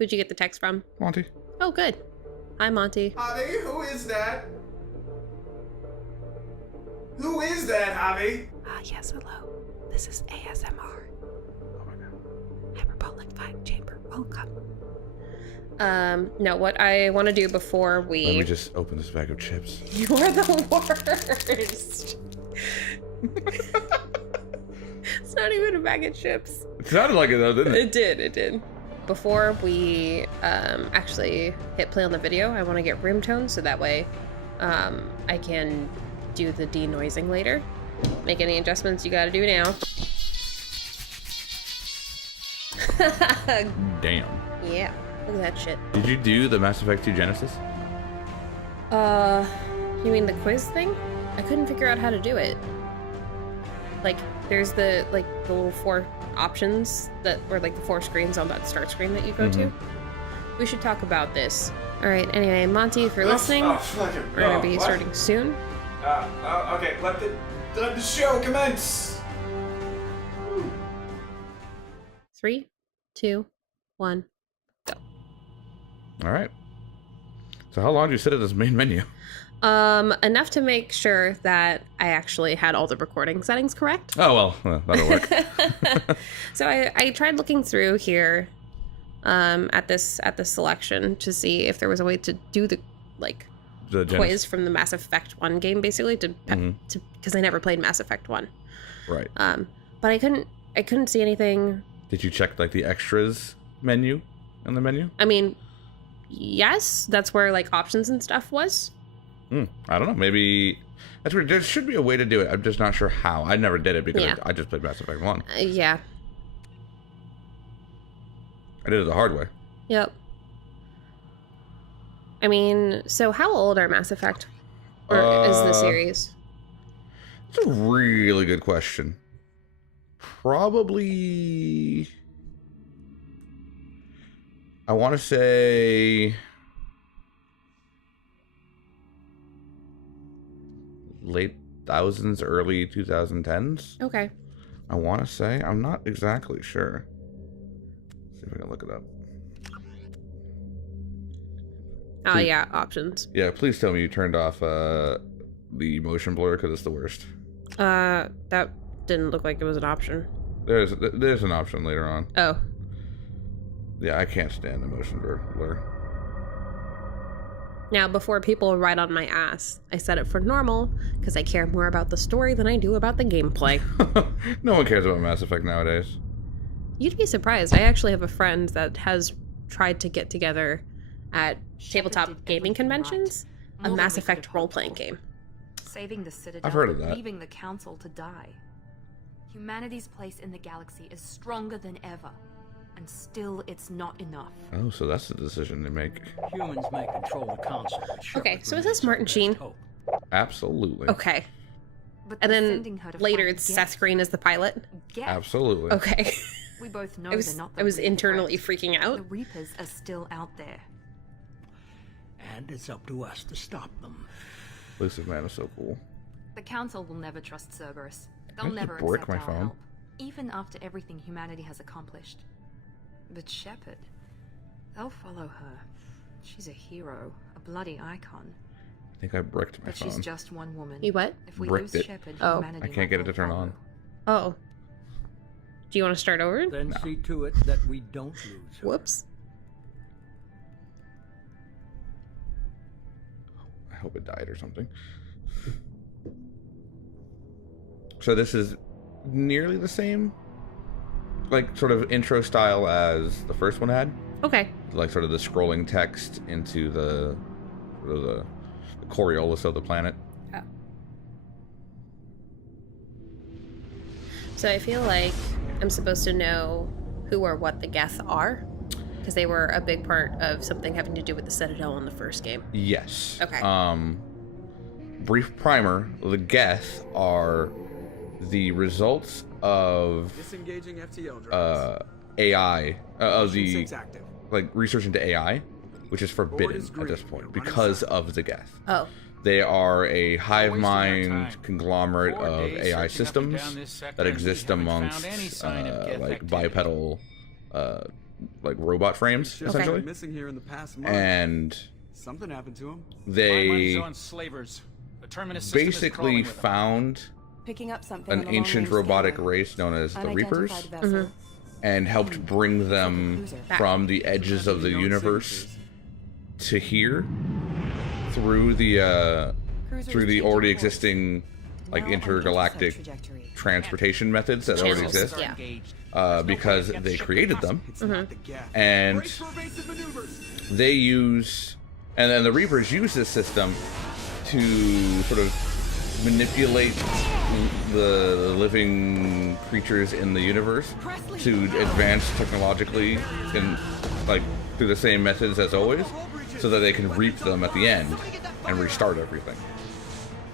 Who'd you get the text from? Monty. Oh, good. Hi, Monty. Javi, who is that? Who is that, Javi? Yes, hello. This is ASMR. Oh my god. Hyperbolic vibe chamber. Welcome. No, what I want to do before we... Let me just open this bag of chips. You are the worst. It's not even a bag of chips. It sounded like it though, didn't it? It did. Before we actually hit play on the video, I want to get room tone so that way I can do the denoising later. Make any adjustments you gotta do now. Damn. Yeah, look at that shit. Did you do the Mass Effect 2 Genesis? You mean the quiz thing? I couldn't figure out how to do it. Like, there's the little 4 options that were like the 4 screens on that start screen that you go to. We should talk about this. All right, anyway, Monty, if you're listening, we're gonna be starting soon. Okay, let the show commence. 3, 2, 1, go. All right. So how long do you sit at this main menu? Enough to make sure that I actually had all the recording settings correct. Oh, well, that'll work. So I tried looking through here at this selection to see if there was a way to do the quiz from the Mass Effect 1 game, basically, to because I never played Mass Effect 1. Right. But I couldn't see anything. Did you check like the extras menu in the menu? I mean, yes, that's where like options and stuff was. I don't know. Maybe that's where there should be a way to do it. I'm just not sure how. I never did it because Yeah. I just played Mass Effect 1. Yeah. I did it the hard way. Yep. I mean, so how old are Mass Effect? Or is the series? It's a really good question. Probably, I want to say late thousands, early 2010s. Okay. I want to say. I'm not exactly sure. Let's see if I can look it up. Oh, yeah, options. Yeah, please tell me you turned off the motion blur because it's the worst. That didn't look like it was an option. There's an option later on. Oh. Yeah, I can't stand the motion blur. Now, before people write on my ass, I set it for normal because I care more about the story than I do about the gameplay. No one cares about Mass Effect nowadays. You'd be surprised. I actually have a friend that has tried to get together at tabletop gaming conventions a Mass Effect role-playing game. Saving the Citadel, I've heard of that. leaving the Council to die. Humanity's place in the galaxy is stronger than ever, and still it's not enough. Oh, so that's the decision they make. Humans may control the council. Okay, so is this Martin Sheen? Absolutely. Okay. But And they're then sending her to later fight it's Geth. Seth Green as the pilot. Geth. Absolutely. Okay. We both know I was, they're not the I was real internally threat. freaking out. The Reapers are still out there. And it's up to us to stop them. Lucid Man is so cool. The Council will never trust Cerberus. I They'll just never brick accept my our phone. help, even after everything humanity has accomplished. But Shepard, they'll follow her. She's a hero, a bloody icon. I think I bricked my But phone. she's just one woman. You what? If we Bricked lose it. Shepard, Oh. humanity I can't might get it well to turn follow. on. Oh. Do you want to start over? Then see to it that we don't lose her. Whoops. I hope it died or something. So this is nearly the same, like, sort of intro style as the first one had. Okay. Like, sort of the scrolling text into the Coriolis of the planet. Oh. So I feel like I'm supposed to know who or what the Geth are, because they were a big part of something having to do with the Citadel in the first game. Yes. Okay. Brief primer: the Geth are the results of Disengaging FTL drones. AI of the Six active. like research into AI, which is forbidden is at green. this point We're running because south. of the Geth. Oh. They are a hive Wasting our mind time. conglomerate 4 of days AI searching up and systems down this sector that and we exist haven't amongst found any sign of Geth like activity. bipedal like robot frames, Ship's essentially. been missing here in the past month. And Something happened to him. they on slavers. The terminus system is basically crawling with them. found Picking up something an ancient robotic race known as the Reapers, and helped bring them from the edges of the universe to here through the already existing like intergalactic transportation methods that already exist. Yeah. Because they created them, and they use, and then the Reapers use this system to sort of manipulate the living creatures in the universe to advance technologically in like through the same methods as always, so that they can reap them at the end and restart everything.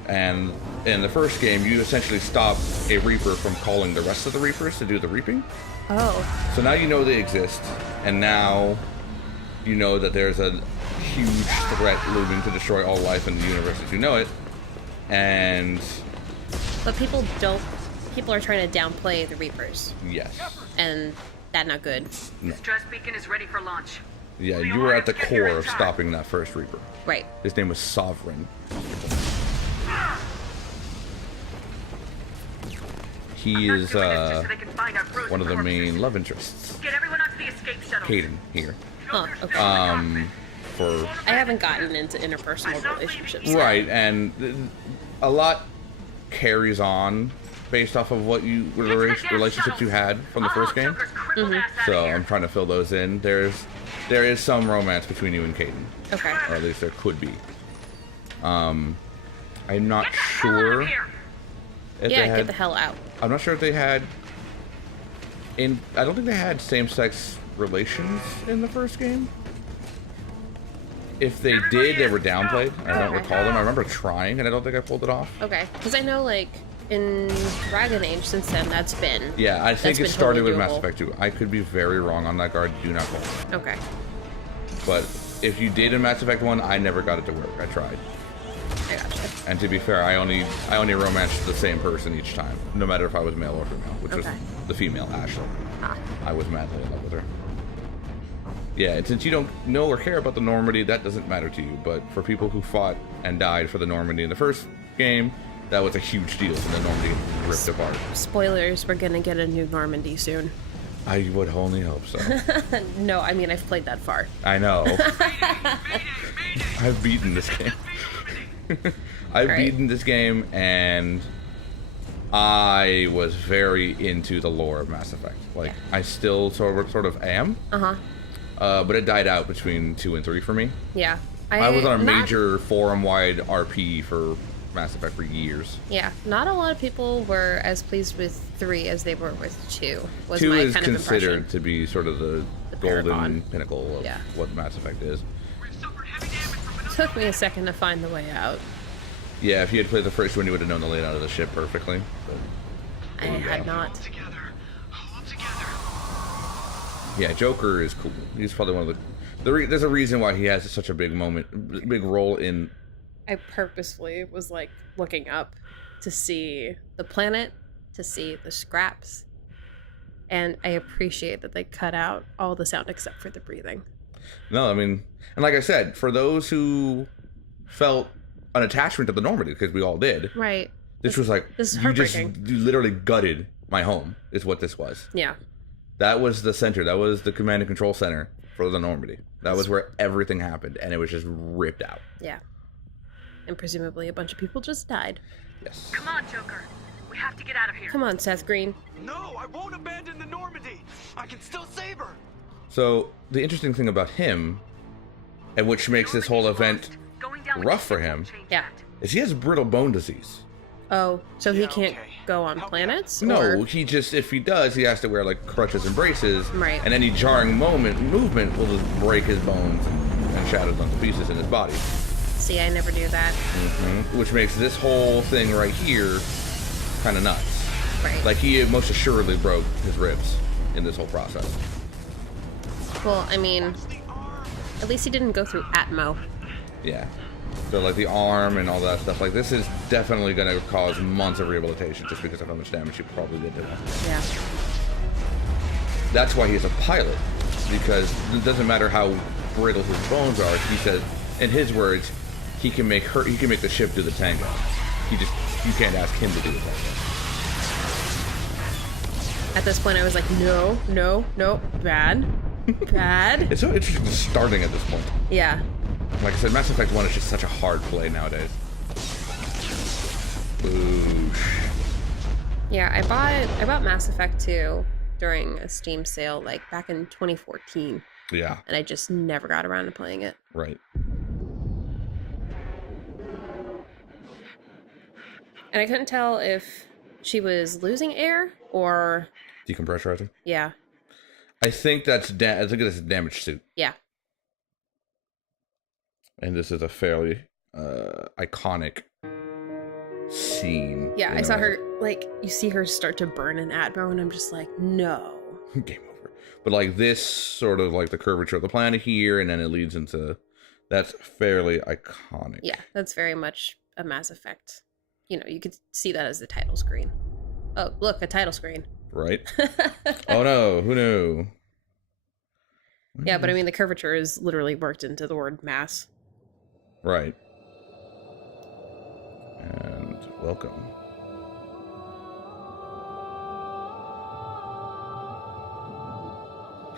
And in the first game, you essentially stop a Reaper from calling the rest of the Reapers to do the reaping. Oh. So now you know they exist, and now you know that there's a huge threat looming to destroy all life in the universe as you know it. And But people are trying to downplay the Reapers. yes. And that's not good. No. Stress beacon is ready for launch. Yeah, you were at the core of stopping that first Reaper. Right. His name was Sovereign. He is one of the main love interests. Get everyone onto the escape shuttle. Caden here. Huh, okay. For I haven't gotten into interpersonal relationships. right, and a lot carries on based off of what you relationships you had from the first game. So I'm trying to fill those in. There is some romance between you and Caden. Okay. Or at least there could be. I'm not sure if they had, get the hell out. I'm not sure if they had I don't think they had same-sex relations in the first game. If they did, they were downplayed. I don't recall them. I remember trying, and I don't think I pulled it off. Okay. Because I know, like, in Dragon Age, since then, that's been... Yeah, I think it started totally with Mass doable. Effect 2. I could be very wrong on that guard. Do not quote me. Okay. But if you did in Mass Effect 1, I never got it to work. I tried. I gotcha. And to be fair, I only romanced the same person each time, no matter if I was male or female, which was Okay. the female, Ashley. Ah. I was madly in love with her. Yeah, and since you don't know or care about the Normandy, that doesn't matter to you. But for people who fought and died for the Normandy in the first game, that was a huge deal when the Normandy ripped apart. Spoilers, we're gonna get a new Normandy soon. I would only hope so. No, I mean, I've played that far. I know. I've beaten this game. I've beaten this game, and I was very into the lore of Mass Effect. Like, I still sort of am. But it died out between 2 and 3 for me. Yeah. I was on a major forum-wide RP for Mass Effect for years. Yeah, not a lot of people were as pleased with 3 as they were with 2. Was 2 my is kind of considered impression. to be sort of the golden paragon. pinnacle of what Mass Effect is. Took me a second to find the way out. Yeah, if you had played the first one, you would have known the layout of the ship perfectly. But I had not. Yeah, Joker is cool. He's probably one of there's a reason why he has such a big role in. I purposefully was like looking up to see the planet, to see the scraps, and I appreciate that they cut out all the sound except for the breathing. No, I mean, and like I said, for those who felt an attachment to the Normandy, because we all did, right? This was like, this is you heartbreaking. you literally gutted my home, is what this was. Yeah. That was the center. That was the command and control center for the Normandy. That was where everything happened, and it was just ripped out. Yeah. And presumably a bunch of people just died. Yes. Come on, Joker. We have to get out of here. Come on, Seth Green. No, I won't abandon the Normandy. I can still save her. So, the interesting thing about him, and which makes this whole event rough for him, Yeah. is he has brittle bone disease. Oh, so he can't go on planets? No, or- he just, if he does, he has to wear like crutches and braces. Right. And any jarring movement will just break his bones and shatter them to pieces in his body. See, I never knew that. Which makes this whole thing right here kind of nuts. Right. Like, he most assuredly broke his ribs in this whole process. Well, I mean, at least he didn't go through Atmo. Yeah. So, like, the arm and all that stuff, like, this is definitely going to cause months of rehabilitation just because of how much damage he probably did to him. Yeah. That's why he's a pilot. because it doesn't matter how brittle his bones are. He says, in his words, he can make the ship do the tango. You can't ask him to do the tango. At this point, I was like, no, bad. It's so interesting starting at this point. Yeah. Like I said, Mass Effect 1 is just such a hard play nowadays. Boosh. Yeah, I bought Mass Effect 2 during a Steam sale, like back in 2014. Yeah. And I just never got around to playing it. Right. And I couldn't tell if she was losing air or... Decompressurizing? Yeah. I think that's a damaged suit. Yeah. And this is a fairly iconic scene. Yeah, I saw her, like, you see her start to burn an Atmo, and I'm just like, no. Game over. But, like, this sort of, like, the curvature of the planet here, and then it leads into... That's fairly iconic. Yeah, that's very much a Mass Effect. You know, you could see that as the title screen. Oh, look, a title screen. Right? Oh, no. Who knew? Yeah, but I mean, the curvature is literally worked into the word mass. Right. And welcome.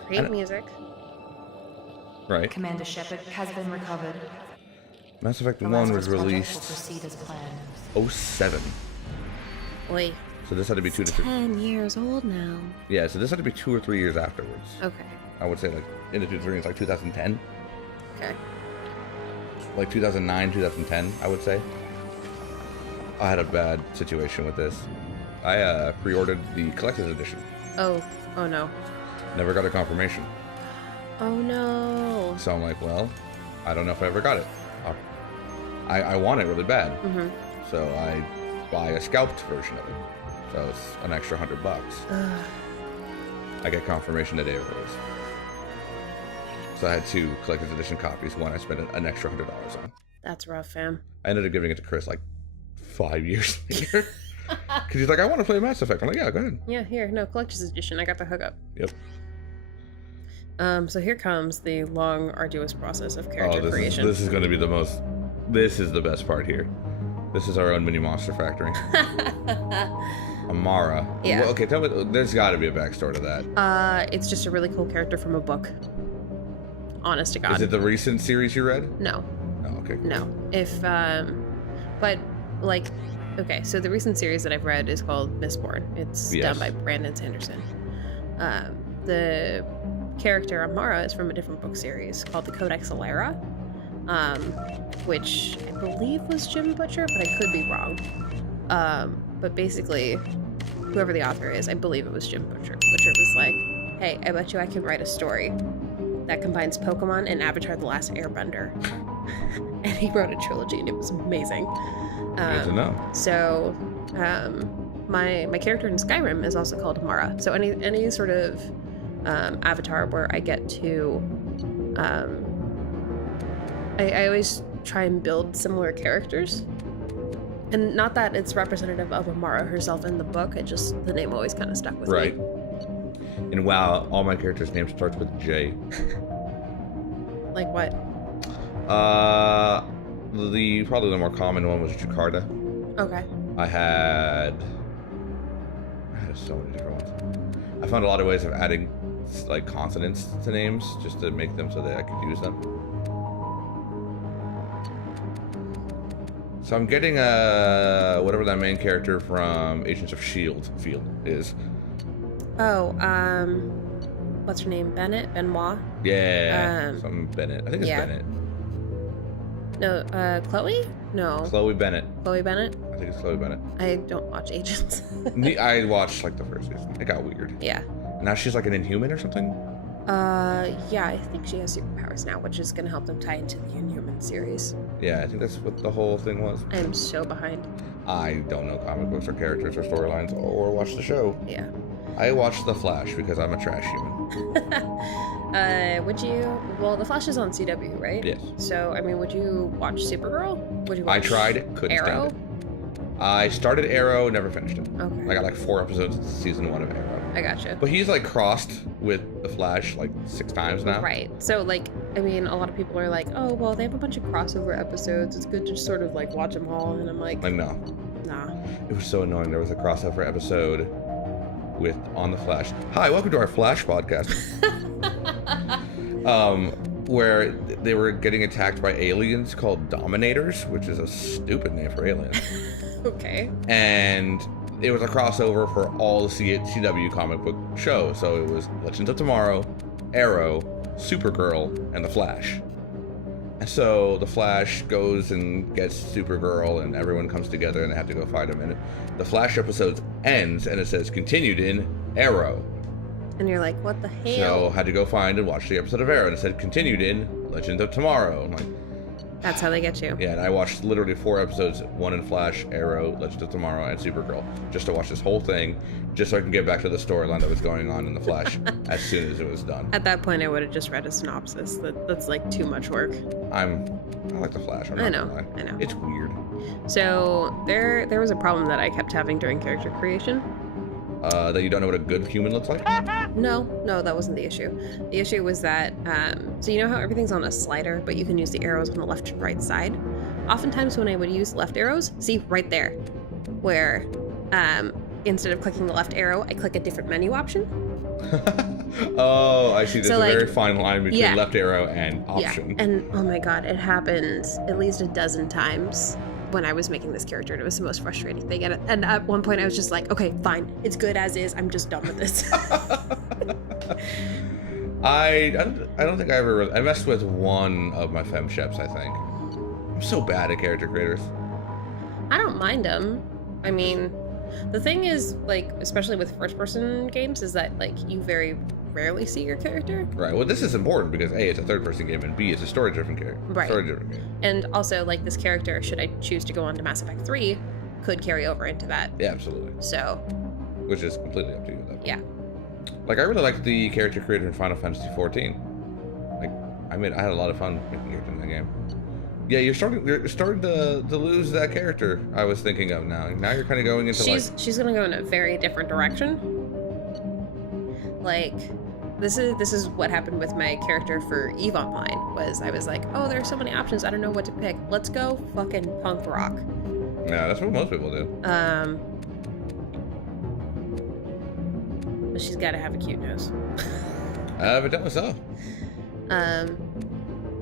Great music. Right. Commander Shepard has been recovered. Mass Effect 1 was released Proceed as planned. 07. Oi. So this had to be 2 to 3. 10 years old now. Yeah, so this had to be 2 or 3 years afterwards. Okay. I would say, like, in the 2 to 3 years, like 2010. Okay. Like 2009, 2010, I would say. I had a bad situation with this. I pre-ordered the collector's edition. Oh no. Never got a confirmation. Oh no. So I'm like, well, I don't know if I ever got it. I want it really bad. Mm-hmm. So I buy a scalped version of it. So it's an extra $100. I get confirmation the day it release. So I had 2 collector's edition copies. One I spent an extra $100 on. That's rough, fam. I ended up giving it to Chris like 5 years later. Because he's like, I want to play Mass Effect. I'm like, yeah, go ahead. Yeah, here, no, collector's edition. I got the hookup. Yep. So here comes the long, arduous process of character creation. This is going to be the most... This is the best part here. This is our own mini monster factory. Amara. Yeah. Well, okay, tell me, there's got to be a backstory to that. It's just a really cool character from a book. Honest to God. Is it the recent series you read? No. Oh, okay. Cool. No. But, like, okay, so the recent series that I've read is called Mistborn. It's done by Brandon Sanderson. The character Amara is from a different book series called the Codex Alera, which I believe was Jim Butcher, but I could be wrong. But basically, whoever the author is, I believe it was Jim Butcher. Butcher was like, hey, I bet you I can write a story that combines Pokemon and Avatar The Last Airbender. And he wrote a trilogy, and it was amazing. Good to know. So, my character in Skyrim is also called Amara. So any sort of avatar where I get to, I always try and build similar characters. And not that it's representative of Amara herself in the book, it just, the name always kind of stuck with me. Right. And wow, all my characters' names starts with J. Like what? Probably the more common one was Jakarta. Okay. I had so many different ones. I found a lot of ways of adding like consonants to names just to make them so that I could use them. So I'm getting whatever that main character from Agents of S.H.I.E.L.D. field is. Oh, what's her name? Benoit? Yeah, some Bennett. I think it's Bennett. No, Chloe? No. Chloe Bennett. Chloe Bennett? I think it's Chloe Bennett. I don't watch Agents. I watched like the first season. It got weird. Yeah. Now she's like an Inhuman or something? Yeah, I think she has superpowers now, which is going to help them tie into the Inhuman series. Yeah, I think that's what the whole thing was. I am so behind. I don't know comic books or characters or storylines or watch the show. Yeah. I watched The Flash because I'm a trash human. Would you... Well, The Flash is on CW, right? Yes. So, I mean, would you watch Supergirl? Would you watch I tried, couldn't Arrow? stand it. I started Arrow, never finished it. Okay. I got like 4 episodes of season 1 of Arrow. I gotcha. But he's like crossed with the Flash like 6 times now. Right. So like, I mean, a lot of people are like, oh, well, they have a bunch of crossover episodes. It's good to sort of like watch them all. And I'm like, No. nah. It was so annoying. There was a crossover episode with On the Flash. Hi, welcome to our Flash podcast. Where they were getting attacked by aliens called Dominators, which is a stupid name for aliens. Okay. And it was a crossover for all the CW comic book shows. So it was Legends of Tomorrow, Arrow, Supergirl, and The Flash. And so The Flash goes and gets Supergirl, and everyone comes together, and they have to go fight him. And the Flash episode ends, and it says continued in Arrow. And you're like, what the hell? So had to go find and watch the episode of Arrow, and it said continued in Legends of Tomorrow. I'm like, that's how they get you. yeah, and I watched literally 4 episodes, one in Flash, Arrow, Legends of Tomorrow, and Supergirl, just to watch this whole thing, just so I can get back to the storyline that was going on in the Flash as soon as it was done. At that point, I would have just read a synopsis. That's like too much work. I like the Flash. I know. It's weird. So there was a problem that I kept having during character creation. That you don't know what a good human looks like? No, that wasn't the issue. The issue was that, so you know how everything's on a slider, but you can use the arrows on the left and right side? Oftentimes when I would use left arrows, see right there, where instead of clicking the left arrow, I click a different menu option. Oh, I see. There's So, a like, very fine line between yeah. left arrow and option. Yeah, and oh my god, it happened at least a dozen times when I was making this character, and it was the most frustrating thing. And at one point I was just like, okay, fine, it's good as is, I'm just done with this. I don't think I messed with one of my fem sheps, I think. I'm so bad at character creators. I don't mind them. I mean, the thing is, like, especially with first-person games, is that, like, you very rarely see your character. Right. Well, this is important because A, it's a third-person game, and B, it's a story-driven game. Right. Story-driven game. And also, like, this character, should I choose to go on to Mass Effect 3, could carry over into that. Yeah, absolutely. So. Which is completely up to you, though. Yeah. Like, I really liked the character creator in Final Fantasy XIV. Like, I had a lot of fun making characters in that game. Yeah, you're starting to lose that character I was thinking of now. Now you're kind of going into she's gonna go in a very different direction. Like, this is what happened with my character for EVE Online, was I was like, oh, there are so many options, I don't know what to pick. Let's go fucking punk rock. Yeah, that's what most people do. But she's gotta have a cute nose. Evidently so.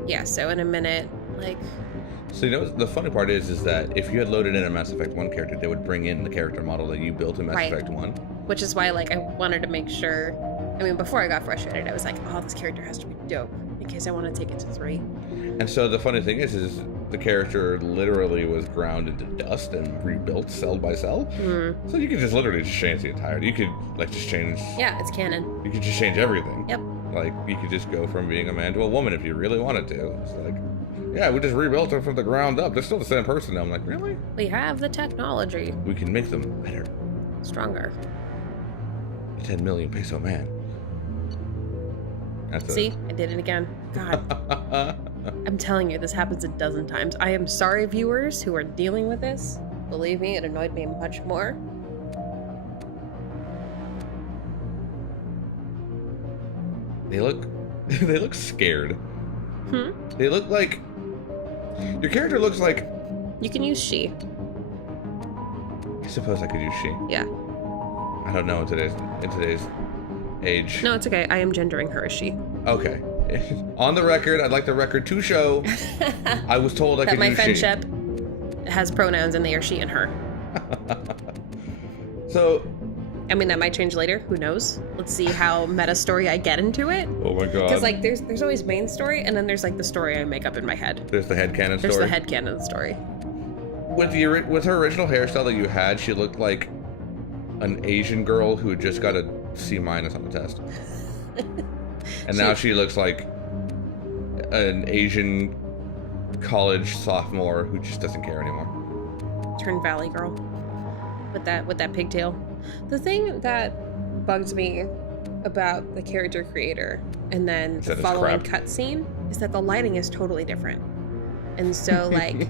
Yeah, so in a minute, like... So you know, the funny part is that if you had loaded in a Mass Effect 1 character, they would bring in the character model that you built in Mass Right. Effect 1. Which is why, like, I wanted to make sure... I mean, before I got frustrated, I was like, oh, this character has to be dope, in case I want to take it to 3. And so the funny thing is the character literally was ground into dust and rebuilt cell by cell. Mm. So you could just literally just change the entire... You could, like, just change... Yeah, it's canon. You could just change everything. Yep. Like, you could just go from being a man to a woman if you really wanted to. It's like, yeah, we just rebuilt them from the ground up. They're still the same person now. I'm like, really? We have the technology. We can make them better. Stronger. A 10 million peso man. That's See? I did it again. God. I'm telling you, this happens a dozen times. I am sorry, viewers who are dealing with this. Believe me, it annoyed me much more. They look scared. Hmm? They look like... Your character looks like... You can use she. I suppose I could use she. Yeah. I don't know in today's age. No, it's okay. I am gendering her as she. Okay. On the record, I'd like the record to show I was told I that could my use she. friendship has pronouns and they are she and her. So... I mean, that might change later. Who knows? Let's see how meta story I get into it. Oh my god. Because, like, there's always main story, and then there's, like, the story I make up in my head. There's the headcanon story. There's the headcanon story. With her original hairstyle that you had, she looked like an Asian girl who just got a C- on the test. And now she looks like an Asian college sophomore who just doesn't care anymore. Turn Valley girl. With that pigtail. The thing that bugs me about the character creator and then the following cutscene is that the lighting is totally different. And so, like...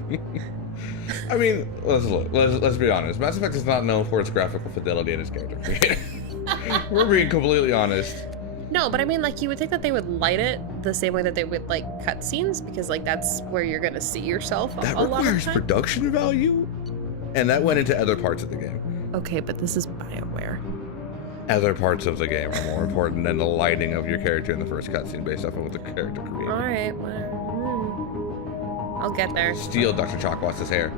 I mean, let's be honest. Mass Effect is not known for its graphical fidelity and its character creator. We're being completely honest. No, but I mean, like, you would think that they would light it the same way that they would, like, cutscenes, because, like, that's where you're gonna see yourself That a lot of requires time. production value, and that went into other parts of the game. Okay, but this is BioWare. Other parts of the game are more important than the lighting of your character in the first cutscene based off of what the character created. Alright, whatever. I'll get there. Steal Dr. Chalkwat's hair.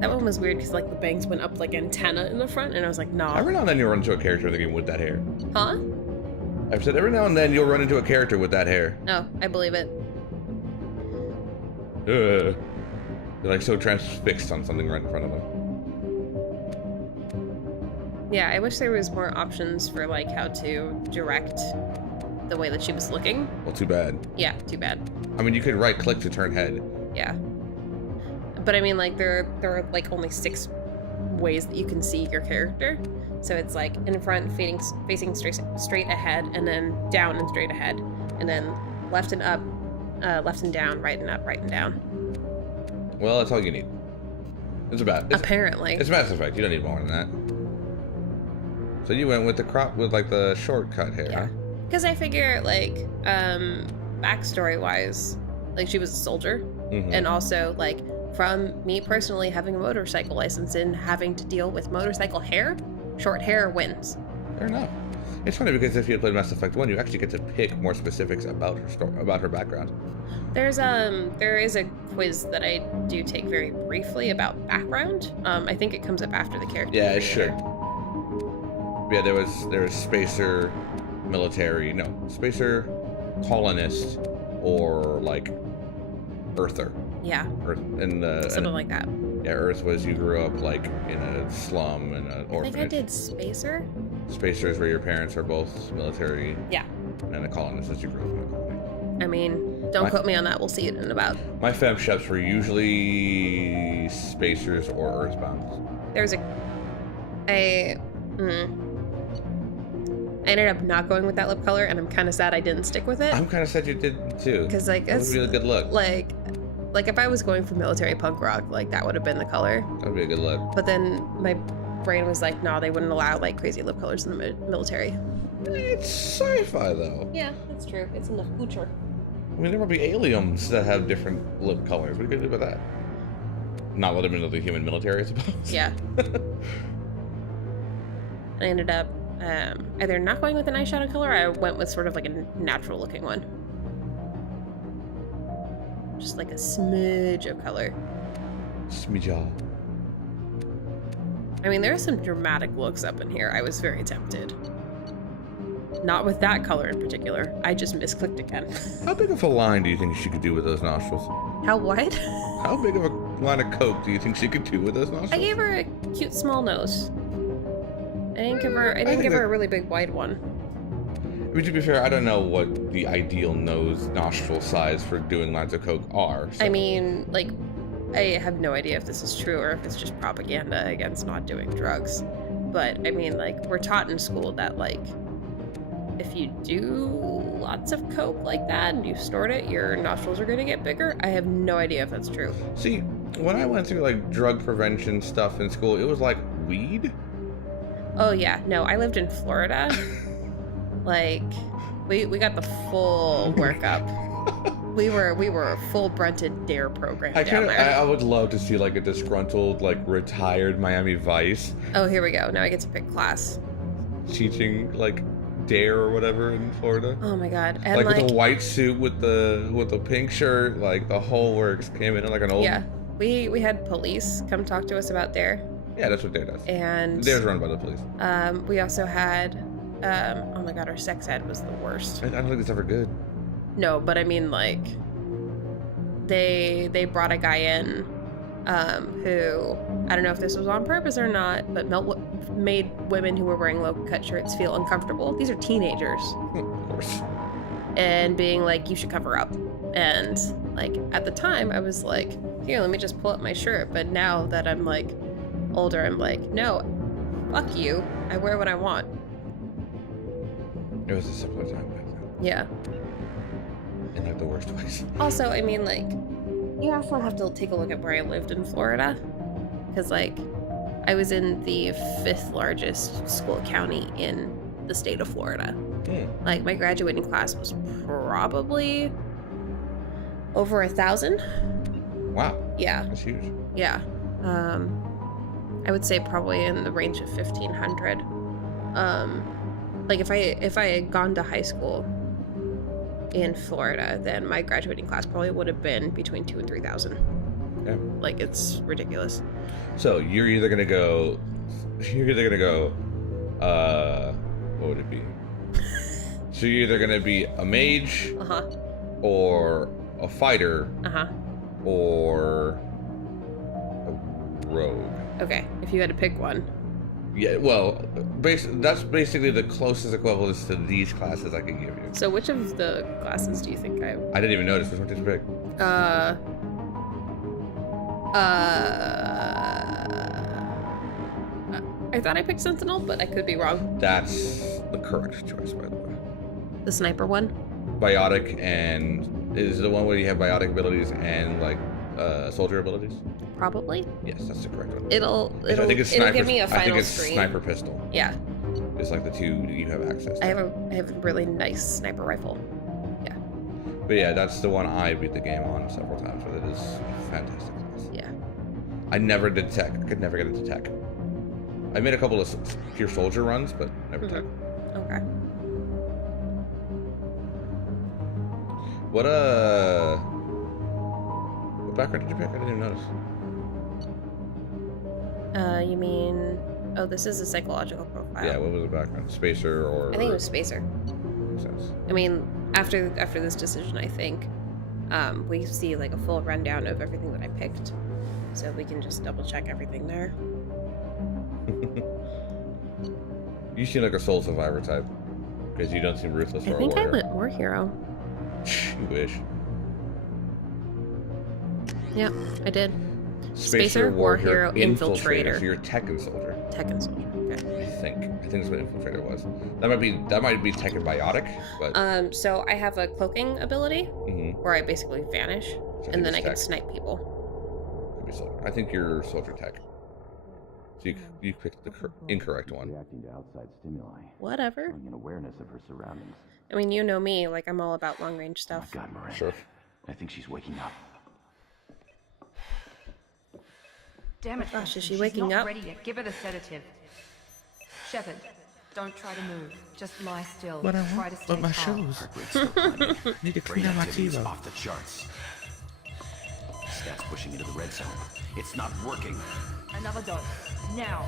That one was weird because, like, the bangs went up like antenna in the front, and I was like, nah. Every now and then you'll run into a character in the game with that hair. Huh? I've said every now and then you'll run into a character with that hair. No, I believe it. You're like so transfixed on something right in front of them. Yeah, I wish there was more options for, like, how to direct the way that she was looking. Well, too bad. Yeah, too bad. I mean, you could right click to turn head. Yeah. But I mean, like, there are like only 6 ways that you can see your character. So it's like in front, facing straight ahead, and then down and straight ahead, and then left and up, left and down, right and up, right and down. Well, that's all you need. Apparently. It's Mass Effect. You don't need more than that. So you went with the like the shortcut hair, Yeah. huh? Because I figure, like, backstory-wise, like, she was a soldier, and also, like, from me personally having a motorcycle license and having to deal with motorcycle hair, short hair wins. Fair enough. It's funny because if you had played Mass Effect 1, you actually get to pick more specifics about her story, about her background. There is a quiz that I do take very briefly about background. I think it comes up after the character. Yeah, it should. Yeah, there was spacer, military, spacer, colonist, or like Earther. Yeah. Earth in the Something like that. Yeah, Earth was you grew up like in a slum and an orphanage. I think I did Spacer. Spacer is where your parents are both military. Yeah. And a colonist is you grew up in a colony. I mean, don't quote me on that. We'll see it in about. My fem chefs were usually spacers or earthbound. There's I ended up not going with that lip color, and I'm kind of sad I didn't stick with it. I'm kind of sad you did too. Because, like, that would be a good look. Like if I was going for military punk rock, like, that would have been the color. That would be a good look. But then my brain was like, no, they wouldn't allow, like, crazy lip colors in the military. It's sci-fi though. Yeah, that's true. It's in the future. I mean, there might be aliens that have different lip colors. What are you gonna do about that? Not let them into the human military, I suppose. Yeah. I ended up either not going with an eyeshadow color, or I went with sort of like a natural looking one. Just like a smidge of color. Smidge. I mean, there are some dramatic looks up in here. I was very tempted. Not with that color in particular. I just misclicked again. How big of a line do you think she could do with those nostrils? How wide? How big of a line of coke do you think she could do with those nostrils? I gave her a cute small nose. I didn't give her a really big wide one. I mean, to be fair, I don't know what the ideal nose nostril size for doing lines of coke are. So. I mean, like, I have no idea if this is true or if it's just propaganda against not doing drugs. But, I mean, like, we're taught in school that, like, if you do lots of coke like that and you snort it, your nostrils are going to get bigger. I have no idea if that's true. See, when I went through, like, drug prevention stuff in school, it was like weed. Oh, yeah. No, I lived in Florida. Like, we got the full workup. We were a full brunted DARE program down there. I would love to see, like, a disgruntled, like, retired Miami Vice. Oh, here we go. Now I get to pick class. Teaching, like, DARE or whatever in Florida. Oh my god. And like with a white suit with the pink shirt, like the whole works came in like an old. Yeah. We had police come talk to us about DARE. Yeah, that's what DARE does. And DARE's run by the police. We also had oh my god, our sex ed was the worst. I don't think it's ever good. No, but I mean, like, they brought a guy in who, I don't know if this was on purpose or not, but made women who were wearing low-cut shirts feel uncomfortable. These are teenagers. Of course. And being like, you should cover up. And, like, at the time, I was like, here, let me just pull up my shirt. But now that I'm, like, older, I'm like, no, fuck you. I wear what I want. It was a simpler time back then. Yeah. In, like, the worst ways. Also, I mean, like, you also have to take a look at where I lived in Florida. Because, like, I was in the 5th largest school county in the state of Florida. Like, my graduating class was probably over 1,000. Wow. Yeah. That's huge. Yeah. I would say probably in the range of 1,500. Like, if I had gone to high school in Florida, then my graduating class probably would have been between 2,000 and 3,000. Okay. Like, it's ridiculous. So you're either gonna go, what would it be? So you're either gonna be a mage, or a fighter, or a rogue. Okay, if you had to pick one. Yeah, well, that's basically the closest equivalence to these classes I could give you. So which of the classes do you think I didn't even notice which one to pick. I thought I picked Sentinel, but I could be wrong. That's the correct choice, by the way. The sniper one? Biotic, and is the one where you have biotic abilities and like soldier abilities? Probably. Yes, that's the correct one. It'll give me a final I think it's screen. sniper pistol. Yeah. It's like the two you have access to. I have a really nice sniper rifle. Yeah. But yeah, that's the one I beat the game on several times with. It is fantastic. Yeah. I never did tech. I could never get into tech. I made a couple of pure soldier runs, but never tech. Okay. What background did you pick? I didn't even notice. You mean... Oh, this is a psychological profile. Yeah, what was the background? Spacer or... I think it was Spacer. Makes sense. I mean, after this decision, I think we see like a full rundown of everything that I picked. So we can just double check everything there. You seem like a soul survivor type. Because you don't seem ruthless or a I think I warrior. went war hero. You wish. Yeah, I did. Spacer, war hero, infiltrator. So you're a Tekken soldier. Tekken soldier. Okay. I think that's what infiltrator was. That might be Tekken biotic, but so I have a cloaking ability where I basically vanish, and then I can snipe people. I think you're soldier tech. So you picked the incorrect one. Reacting to outside stimuli. Whatever. Showing an awareness of her surroundings. I mean, you know me, like I'm all about long range stuff. Oh my God, Miranda. Sure. I think she's waking up. Damn it. Gosh, is she She's waking not up? ready yet. Give her the sedative. Shepard, don't try to move. Just lie still. But I Try want, to stay but my calm. shoes. Heart rate's still climbing. Need to Brain clean out my activity's TiVo. off the charts. Stats pushing into the red zone. It's not working. Another dose. Now.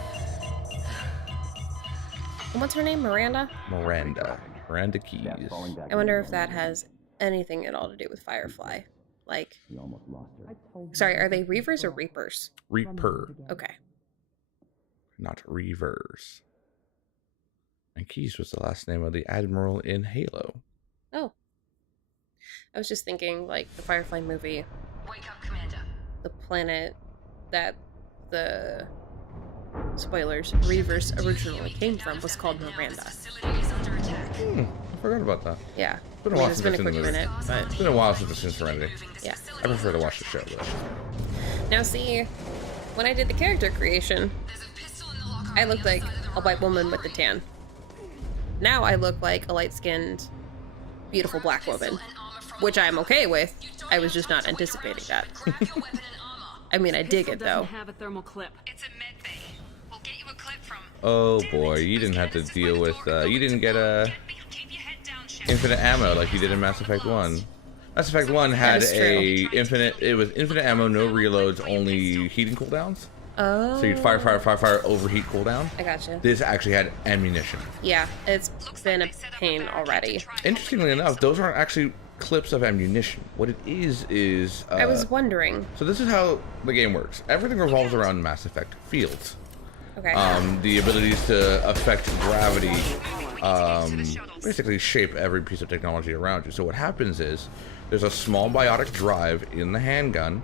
And what's her name? Miranda? Miranda Keys. Falling back I wonder if that has anything at all to do with Firefly. Like, We almost lost her. sorry, are they Reavers or Reapers? Reaper, Okay. not Reavers. And Keys was the last name of the admiral in Halo. Oh. I was just thinking, like, the Firefly movie, Wake up, Commander. the planet that the, spoilers, Reavers originally came from was called Miranda. Facility is under attack. I forgot about that. Yeah. Been a I mean, while it's since been a I've seen quick the movie. minute, but It's been a while since I've seen Serenity. yeah. I prefer to watch the show, though. Now see, when I did the character creation, There's a pistol in the locker I on looked the like outside of the a white woman with the tan. Now I look like a light-skinned, beautiful black woman, which I'm okay with. I was just not anticipating that. Grab your weapon and armor. I mean, I dig it though. have a thermal clip. It's a med bay. We'll get you a clip from. Oh boy, you didn't have to deal with, you didn't get Keep your head down, Shepard. infinite ammo like you did in Mass Effect 1. Mass Effect 1 had is it was infinite ammo, no reloads, only heating cooldowns. Oh. So you'd fire, overheat cooldown. I gotcha. This actually had ammunition. Yeah, it's been a pain already. Interestingly enough, those aren't actually clips of ammunition. What it is I was wondering. so this is how the game works. Everything revolves around Mass Effect fields. Okay. The abilities to affect gravity, basically shape every piece of technology around you. So what happens is, there's a small biotic drive in the handgun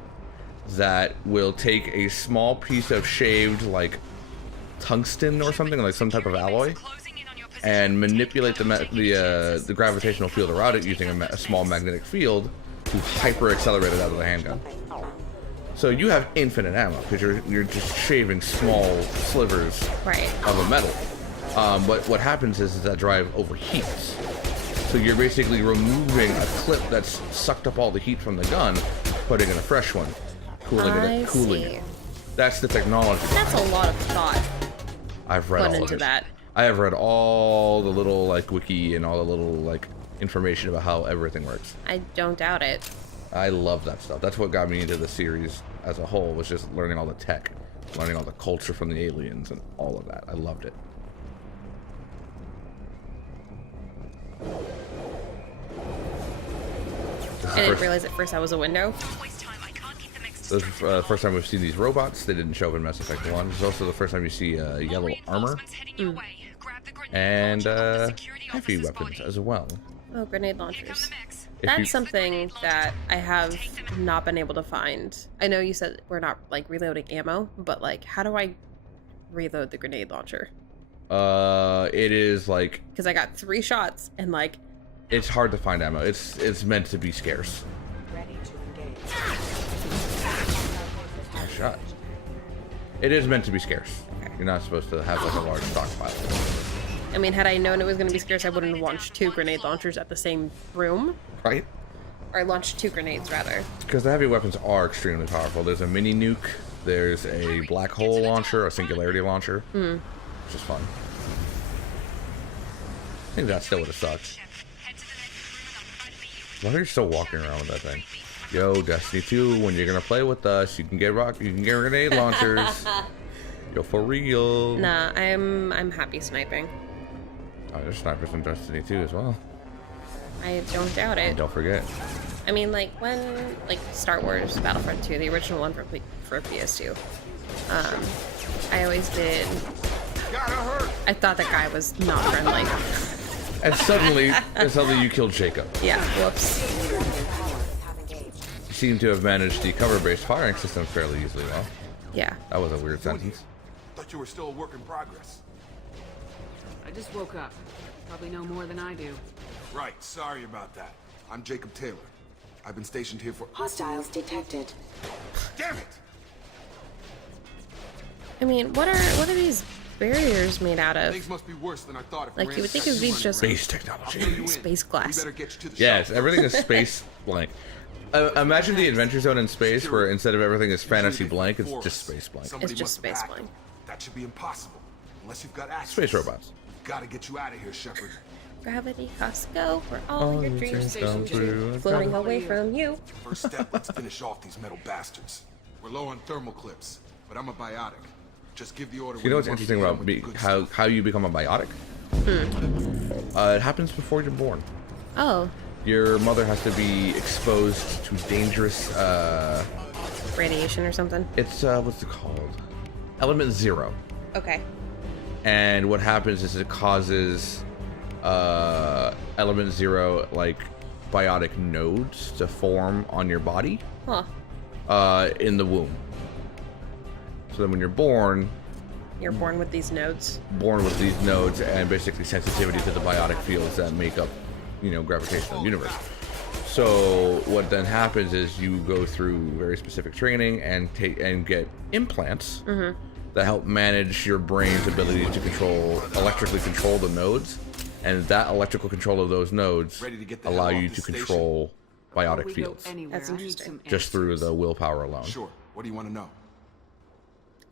that will take a small piece of shaved, like, tungsten or something, like some type of alloy, and manipulate the gravitational field around it using a small magnetic field to hyper accelerate it out of the handgun. So you have infinite ammo because you're just shaving small slivers Right. of a metal. But what happens is that drive overheats. So you're basically removing a clip that's sucked up all the heat from the gun, putting in a fresh one, cooling it. That's the technology. That's a lot of thought I've read put all into of it. that. I have read all the little like wiki and all the little like information about how everything works. I don't doubt it. I love that stuff. That's what got me into the series as a whole, was just learning all the tech, learning all the culture from the aliens and all of that. I loved it. I didn't realize at first that was a window. Waste time. I can't keep them This is the first time we've seen these robots. They didn't show up in Mass Effect 1. This is also the first time you see yellow armor and heavy weapons as well. Oh, grenade launchers. If That's you- something that I have not been able to find. I know you said we're not like reloading ammo, but like, how do I reload the grenade launcher? It is like, Because I got 3 shots and like, it's hard to find ammo. It's meant to be scarce. Nice shot. It is meant to be scarce. You're not supposed to have like a large stockpile. I mean, had I known it was going to be scarce, I wouldn't have launched 2 grenade launchers at the same room. Right? Or launched 2 grenades, rather. Because the heavy weapons are extremely powerful. There's a mini nuke. There's a black hole launcher, a singularity launcher. Which is fun. I think that still would have sucked. Why are you still walking around with that thing? Yo, Destiny 2, when you're gonna play with us, you can get grenade launchers. Yo, for real. Nah, I'm happy sniping. Oh, there's snipers in Destiny 2 as well. I don't doubt it. And don't forget. I mean, like, when, like, Star Wars Battlefront 2, the original one for PS2, I always did... I thought that guy was not friendly. And suddenly you killed Jacob. Yeah, whoops. You seem to have managed the cover-based firing system fairly easily, well. Yeah. That was a weird sentence. Thought you were still a work in progress. I just woke up. Probably know more than I do. Right, sorry about that. I'm Jacob Taylor. I've been stationed here for... Hostiles detected. Damn it! I mean, what are these barriers made out of? Things must be worse than I thought. If Like, you would think of these just Space technology. space glass. We better get you to the Yes, shelter. everything is space blank. Imagine the Adventure Zone in space, where instead of everything is fantasy blank, it's just space blank. Somebody It's just must have space hacked blank. them. That should be impossible. Unless you've got access. Space robots. Gotta get you out of here, Shepard. Gravity Costco, where all your dreams come true. floating away from you. First step, let's finish off these metal bastards. We're low on thermal clips, but I'm a biotic. Just give the order. You know what's when interesting want about me to hit 'em with the good how you become a biotic? It happens before you're born. Oh, Your mother has to be exposed to dangerous, radiation or something. it's, what's it called? Element 0. Okay. And what happens is it causes, Element 0, like, biotic nodes to form on your body, Huh. in the womb. So then when you're born With these nodes. with these nodes and basically sensitivity to the biotic fields that make up, gravitational universe. So what then happens is you go through very specific training and get implants that help manage your brain's ability to electrically control the nodes, and that electrical control of those nodes Ready to get the allow hell off you this to station? control Before biotic we go fields anywhere, That's I need interesting. some just through answers. the willpower alone. Sure. What do you want to know?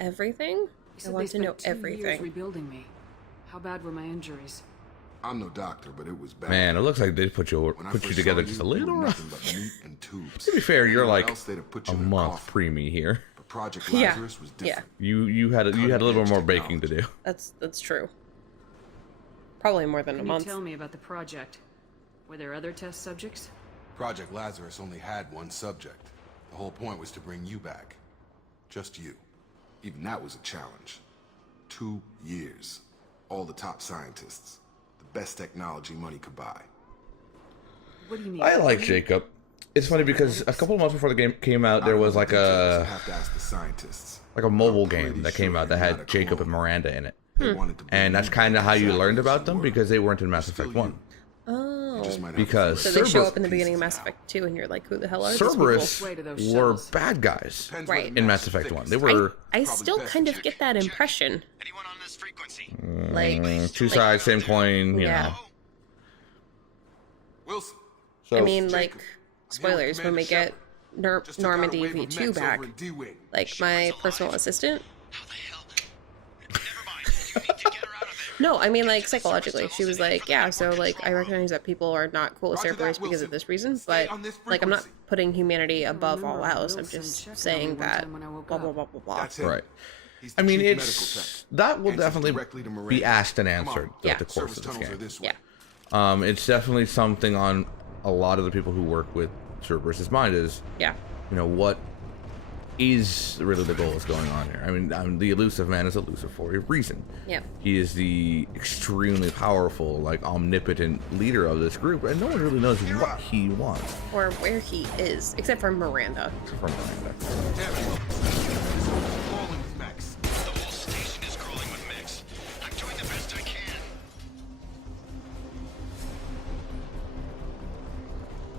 Everything? You I said want they to know spent 2 years everything. rebuilding me. How bad were my injuries? I'm no doctor, but it was bad. Man, it looks like they put you When I first together saw just a you little were rough. nothing but meat and tubes. To be fair, you're Anywhere like else, they'd have put a you in month coffin. pre-me here. But Project Yeah. Lazarus was Yeah. different. You had a little bit more baking to do. That's true. Probably more than a Can you month. tell me about the project? Were there other test subjects? Project Lazarus only had one subject. The whole point was to bring you back. Just you. Even that was a challenge. 2 years. All the top scientists. The best technology money could buy. What do you mean? I like Jacob. It's funny because a couple of months before the game came out, there was like a Have to ask the scientists. mobile I'm pretty game that sure came out that you're not had a Jacob clone. and Miranda in it. They wanted to bring And that's you kind of back how you exactly learned as about them were. because they weren't in Mass Still Effect you. 1. Oh. just might have Because So they show Cerberus- up in the beginning of Mass Effect 2, and you're like, who the hell are these people? Cerberus Way to those were shells. bad guys Depends where the Right. in match Mass is Effect 1. thickest. They were I Probably still best kind to of get that impression. Anyone on this frequency? Like, two sides, same coin, you Yeah. know. Wilson. So, I mean, like, Jacob, I'm here with spoilers, when we Commander get Shepard. Just took out a Normandy wave of V2 mechs back, over in D-Wing. like, my personal assistant. How the hell? Never mind. You need to get her out of there. No, I mean, like, psychologically. She was like, yeah, so, like, I recognize that people are not cool with Roger that, Cerberus because Wilson. of this reason, Stay but, on this like, I'm not frequency. putting humanity above remember all else. I'm Wilson just checking on saying me one that time when I woke blah, up. blah, blah, blah, blah. That's him. right. He's I the mean, chief it's medical tech. that will Answers definitely directly to be Miranda. asked and Come on. answered Yeah. throughout the course Service of this tunnels are game. this way. Yeah. It's definitely something on a lot of the people who work with Cerberus's mind is, Yeah. you know, what is really the goal that's going on here. I mean, the elusive man is elusive for a reason. Yeah. He is the extremely powerful, like, omnipotent leader of this group, and no one really knows what he wants. Or where he is, except for Miranda. Except for Miranda. Damn it. This is falling with mechs. The whole station is crawling with mechs. I'm doing the best I can.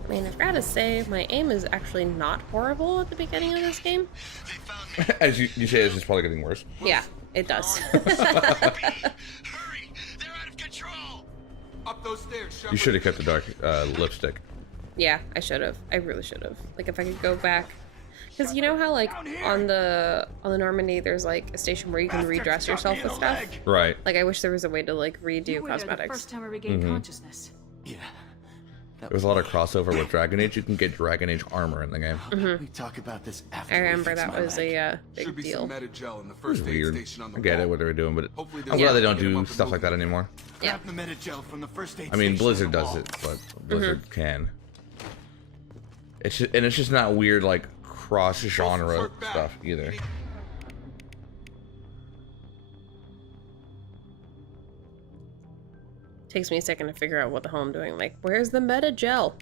I mean, I've got to say, my aim is actually not horrible at the beginning of this game. They found me. As you say, it's probably getting worse. Yeah, it does. Hurry! They're out of control. Up those stairs, Shepard. You should have kept the dark lipstick. Yeah, I should have. I really should have. Like, if I could go back, because you know how, like, on the Normandy, there's like a station where you can redress yourself with stuff. Right. Like, I wish there was a way to like You redo were there the cosmetics. first time I regained consciousness. Yeah. There's a lot of crossover with Dragon Age. You can get Dragon Age armor in the game. We talk about this after I we remember fix that my was leg. a Should big be deal. some Medi-gel in the It was first aid weird. station on the I get wall. it, what they were doing, but Hopefully I'm there's glad a they way don't to get 'em do up and stuff like that moving. anymore. Yeah. Grab the Medi-gel from the first aid I mean, station Blizzard on the does wall. it, but Blizzard can. It's just not weird, like, cross-genre stuff either. Takes me a second to figure out what the hell I'm doing. Like, where's the meta gel?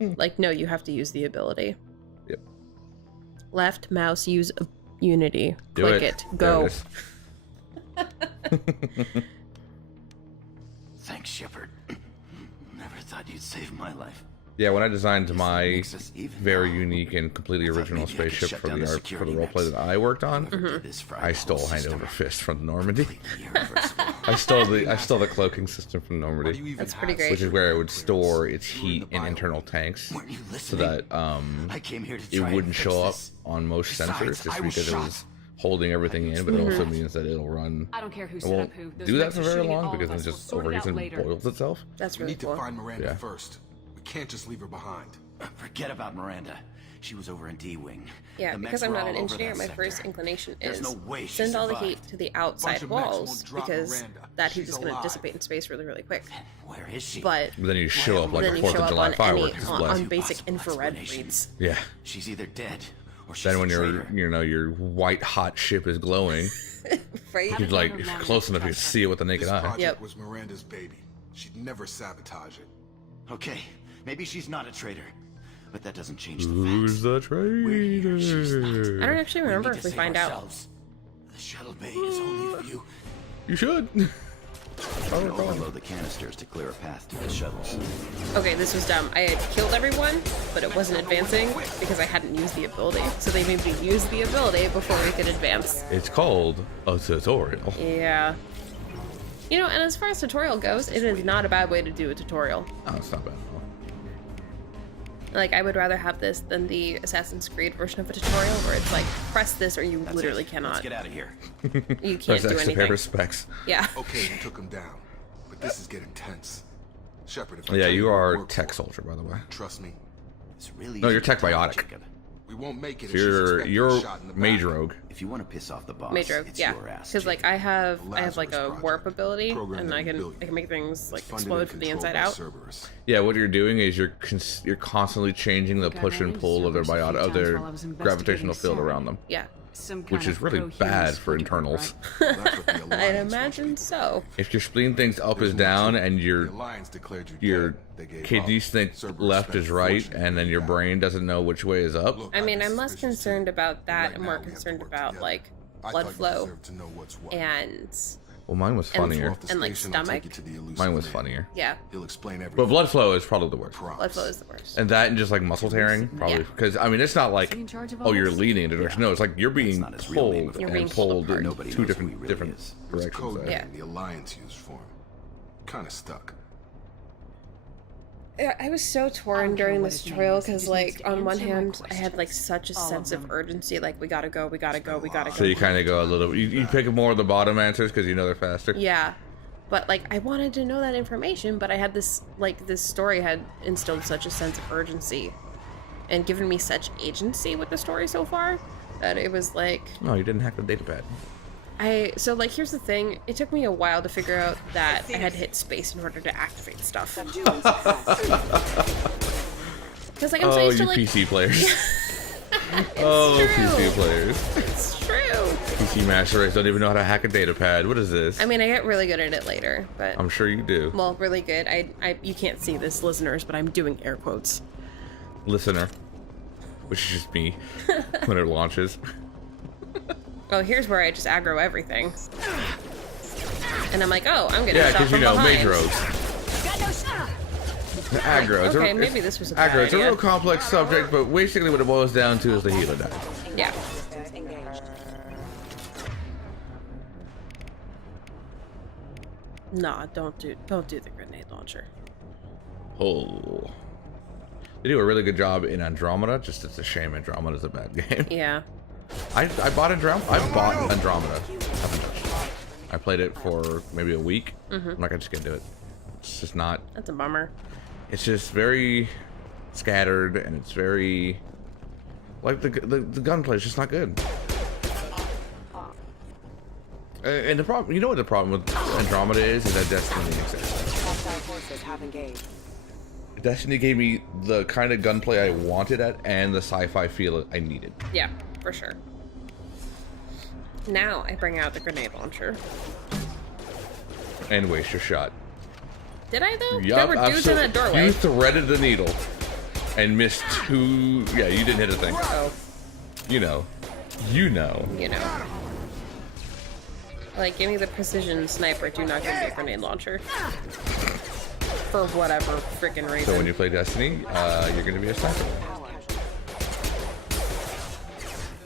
Like, no, you have to use the ability. Yep. Left mouse, use Unity. Do Click it. it. There Go. it is. Thanks, Shepard. Never thought you'd save my life. Yeah, when I designed my makes us even very now. unique and completely I thought original maybe I could spaceship shut for down the the art for security the roleplay mechs. that I worked on, Never did this for I our stole whole hand system. over fist from Normandy. Completely irreversible. I stole the cloaking system from Why do you Normandy, even That's pretty have great. which is where it would store its You ruined heat the in bio. internal tanks, Weren't you so listening? that I came here to it try and wouldn't fix show up this. on most Besides, sensors, just I was because it shot. was holding everything in, but it also means that it'll run. I don't care who It set won't up who. Those do that mechs for are very shooting at long all of because it us. We'll just sort it overheats out and later. boils itself. That's We really need to cool. find Miranda Yeah. first. We can't just leave her behind. Forget about Miranda. She was over in D-Wing. Yeah, The because mechs I'm were not all an over engineer, that my sector. first inclination There's is no way she send all the heat survived. to the Bunch outside of mechs walls won't drop because Miranda. that heat She's is going to alive. dissipate in space really, really quick. Where is she? But But then you show up like then a you 4th show of up July on fireworks any display. on basic Possible infrared explanation. reads. Yeah. She's either dead or she's Then when a traitor. your white hot ship is glowing, Right? you'd like if you're close enough you can see it with the naked This eye. project Yep. was Miranda's baby. She'd never sabotage it. Okay, maybe she's not a traitor, but that doesn't change the Who's facts. the We're here, she's not. traitor? I don't actually remember need if to we save find out. ourselves. The shuttle bay is only a few. You should. We'll overload the canisters to clear a path to the shuttles. Okay, this was dumb. I had killed everyone, but it wasn't advancing because I hadn't used the ability. So they made me use the ability before we could advance. It's called a tutorial. Yeah. You know, and as far as tutorial goes, it is not a bad way to do a tutorial. Oh, it's not bad at all. Like, I would rather have this than the Assassin's Creed version of a tutorial where it's like, press this or you That's literally it. cannot. Let's get out of here. You can't There's do extra anything. paper specs. Yeah. Okay, you took him down. But this is getting tense. Shepard, if I Yeah, tell you what are we work tech for, soldier, by the way. trust me, It's really No, you're easy to tell, tech-biotic. Jacob. we won't make it. So if she's expecting a you're shot in the mage back. rogue. If you want to piss off the boss, Major, it's yeah. your ass. Because like Jacob. I have like a Lazarus warp Project, ability, program and that I we can built make things like It's funded explode and from the controlled inside by out. Cerberus. Yeah, what you're doing is you're constantly changing the Think I push ran and into pull of their Cerberus a few of their times while I was gravitational investigating field Sarah. around them, Yeah. Some kind which is of really pro-human bad for splinter group, internals. right? Well, that's what the I'd Alliance wants imagine people so. If you're splitting things up There's is more down to it. and The your Alliance declared you your dead. They gave kidneys up. think Cerberus left spent is a right, fortune and then your to do that. brain doesn't know which way is up. Look, I mean, got I'm less suspicions concerned too. about that Right and now more we have to concerned work about together. like I blood thought you flow deserved to know what's what. and Well, mine was funnier. Off the And, like, station, I'll take stomach. you to the elusive Mine was man. funnier. Yeah. He'll explain everything. But blood flow is probably the worst. Promise. Blood flow is the worst. And that and just like muscle tearing, probably. Yeah. Because, I mean, it's not like, in charge of oh, all you're this? leading in a direction. No, it's like you're being not his real name, pulled of You're and being pulled pulled in apart. Nobody two knows who he really different is. It was directions. code there. Yeah. name the Alliance used for him. Kind of stuck. I was so torn don't care during what this his name tutorial is, he because, just needs like, to on one answer my hand, I had, like, questions. such a All of sense of them. urgency. Like, we gotta go, we gotta go, we gotta go. So you kind of go a little, you pick more of the bottom answers because you know they're faster. Yeah. But, like, I wanted to know that information, but I had this, like, this story had instilled such a sense of urgency and given me such agency with the story so far that it was like, No, you didn't hack the data pad. so, like, here's the thing. It took me a while to figure out that I had to hit space in order to activate stuff. Because, like, I'm so Oh, used you to, like, PC players. oh, PC players. It's true. PC Master Race don't even know how to hack a data pad. What is this? I mean, I get really good at it later, but I'm sure you do. well, really good. You can't see this, listeners, but I'm doing air quotes. Listener. Which is just me when it launches. Oh, here's where I just aggro everything, and I'm like, oh, I'm gonna Yeah, shot because you from know, behind. Mage Rogues. Aggro. Okay, maybe this was a bad aggro. It's a idea. real complex subject, but basically what it boils down to is the healer dies. Yeah. Nah, don't do the grenade launcher. Oh. They do a really good job in Andromeda, just it's a shame Andromeda's a bad game. Yeah. I bought Andromeda. I bought Andromeda. Haven't touched it. I played it for maybe a week. I'm not gonna just get into it. It's just not. That's a bummer. It's just very scattered, and it's very like the gunplay is just not good. And the problem, you know what the problem with Andromeda is that Destiny exists. Hostile forces have engaged. Destiny gave me the kind of gunplay I wanted at and the sci-fi feel I needed. Yeah, for sure. Now I bring out the grenade launcher. And waste your shot. Did I though? Yup, There were dudes in that doorway. You threaded the needle and missed two. Yeah, you didn't hit a thing. Oh, You know. You know. you know. Like, give me the precision sniper. Do not give me a grenade launcher. For whatever freaking reason. So when you play Destiny, you're gonna be a sniper.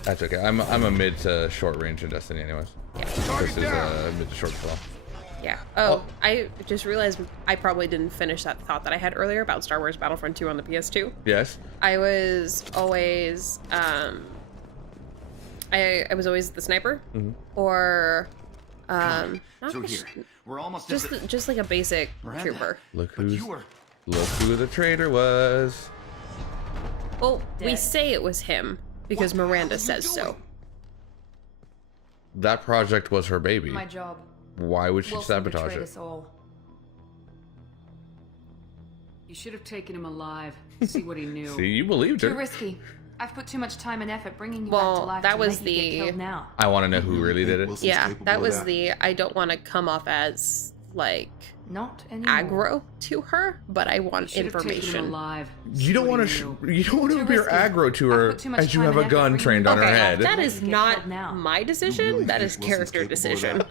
That's okay. I'm a mid to short range in Destiny, anyways. Yeah. This is a mid to short spell. Yeah. Oh, I just realized I probably didn't finish that thought that I had earlier about Star Wars Battlefront 2 on the PS2. Yes. I was always I was always the sniper, or not Through the here. We're almost just like a basic Miranda. trooper. Look But who's. you were. Look who the traitor was. Well, we say it was him because Miranda says so. That project was her baby. My job. Why would she Wilson sabotage betrayed it? us all. You should have taken him alive. See what he knew. See, you believed Too her. risky. I've put too much time and effort bringing you Well, back to life. that to was let you get the- killed now. I want to know who really did it. Wilson's Yeah, capable that of was that? the I don't want to come off as like Not anymore. aggro to her, but I You want should have taken him information. alive. You don't See what want he to. knew. You don't want to Too appear risky. aggro to I've her put too much as you time have and a effort gun bringing trained you on her Okay, head. that Let is you get not killed now. my decision. really That think is Wilson's character capable of decision.